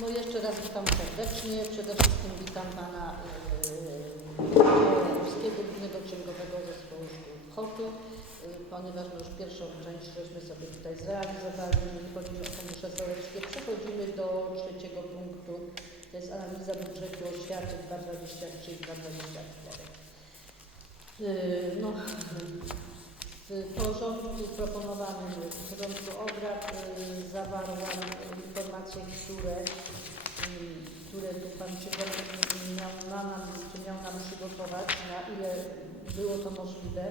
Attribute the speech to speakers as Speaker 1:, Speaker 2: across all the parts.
Speaker 1: No jeszcze raz witam serdecznie. Przede wszystkim witam Pana Polskiego Głównego Księgowego Zespołu Szkół w Chotu, y, ponieważ no już pierwszą część żeśmy sobie tutaj zrealizowali, jeżeli chodzi o fundusze sołeckie. Przechodzimy do trzeciego punktu, to jest analiza budżetu oświaty 2023 i 2024. Y, No, w porządku proponowanym, w porządku obrad y, zawarłam informacje, które, y, które tu Pan Przewodniczący miał, na nam, miał nam przygotować, na ile było to możliwe,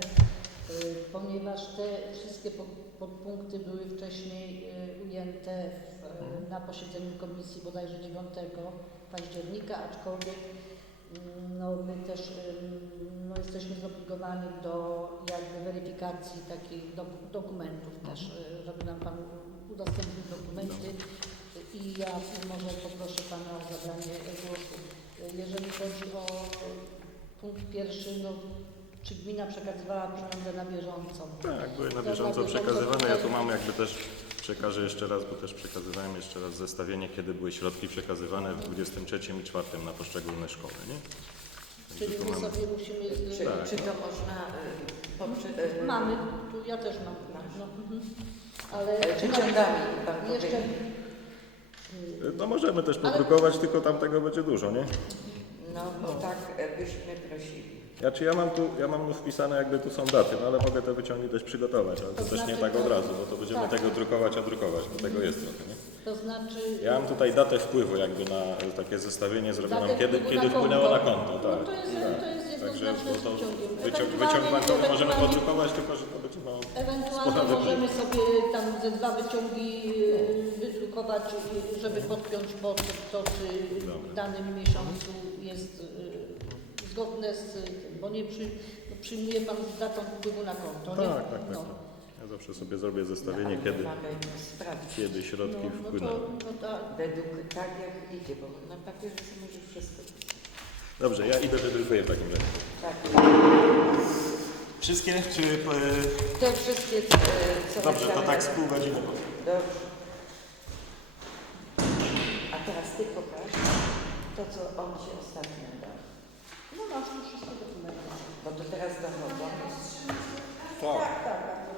Speaker 1: y, ponieważ te wszystkie po- podpunkty były wcześniej ujęte na posiedzeniu komisji bodajże 9 października, aczkolwiek no, my też no, jesteśmy zobligowani do jakby weryfikacji takich dok- dokumentów też, y, żeby nam Pan udostępnił dokumenty i ja może poproszę Pana o zabranie głosu. Jeżeli chodzi o y, punkt pierwszy, no, czy gmina przekazywała pieniądze na bieżąco?
Speaker 2: Tak, były na bieżąco przekazywane. Ja tu mam jakby też, przekażę jeszcze raz, bo też przekazywałem jeszcze raz zestawienie, kiedy były środki przekazywane w 23 i 4 na poszczególne szkoły, nie?
Speaker 1: Czyli my
Speaker 2: mamy-
Speaker 1: sobie musimy... y,
Speaker 3: Czy,
Speaker 2: Tak.
Speaker 3: czy to można y, poprze- y,
Speaker 1: Mamy, tu ja też mam. No, mhm. Ale
Speaker 3: e, wyciągami pan
Speaker 1: jeszcze...
Speaker 3: powiedział?
Speaker 1: y,
Speaker 2: No możemy też podrukować, tylko tam tego będzie dużo, nie?
Speaker 3: No bo tak e, byśmy prosili.
Speaker 2: Ja, czy ja mam tu, ja mam tu wpisane jakby tu są daty, no ale mogę te wyciągi też przygotować, ale to, też nie
Speaker 1: znaczy
Speaker 2: tak
Speaker 1: to-
Speaker 2: od razu, bo to będziemy
Speaker 1: tak.
Speaker 2: tego drukować, a drukować, bo tego jest trochę, nie?
Speaker 1: To znaczy...
Speaker 2: Ja mam tutaj datę wpływu jakby na e, takie zestawienie zrobione,
Speaker 1: Datę
Speaker 2: kiedy,
Speaker 1: wpływu
Speaker 2: kiedy
Speaker 1: na
Speaker 2: wpłynęło na
Speaker 1: konto.
Speaker 2: konto, tak.
Speaker 1: No to jest,
Speaker 2: tak.
Speaker 1: to jest
Speaker 2: Także
Speaker 1: jednoznaczne z
Speaker 2: to
Speaker 1: wyciągiem.
Speaker 2: wyciąg,
Speaker 1: Ewentualnie-
Speaker 2: wyciąg bankowy możemy
Speaker 1: ewentualnie-
Speaker 2: podrukować, tylko że to no,
Speaker 1: Ewentualnie możemy sobie tam ze dwa wyciągi y, wydrukować, y, żeby podpiąć pod to, czy w danym miesiącu jest y, zgodne z tym, bo nie przy, no przyjmuje Pan datą wpływu na konto, nie?
Speaker 2: Tak, tak, tak.
Speaker 1: No.
Speaker 2: tak. Ja zawsze sobie zrobię zestawienie, kiedy,
Speaker 3: sprawdzić
Speaker 2: kiedy środki
Speaker 1: No, no to, no ta,
Speaker 3: według tak jak idzie, bo na papierze się może wszystko.
Speaker 2: Dobrze, ja idę wydrukuję w takim razie.
Speaker 3: Tak.
Speaker 2: Wszystkie, czy...
Speaker 3: Te wszystkie, e, co
Speaker 2: Dobrze, to tak z pół godziny.
Speaker 3: Dobrze. A teraz ty pokaż to, co on ci ostatnio dał.
Speaker 1: no masz tu wszystkie dokumenty.
Speaker 3: Bo to teraz dochodzą.
Speaker 1: Tak, tak, bardzo proszę.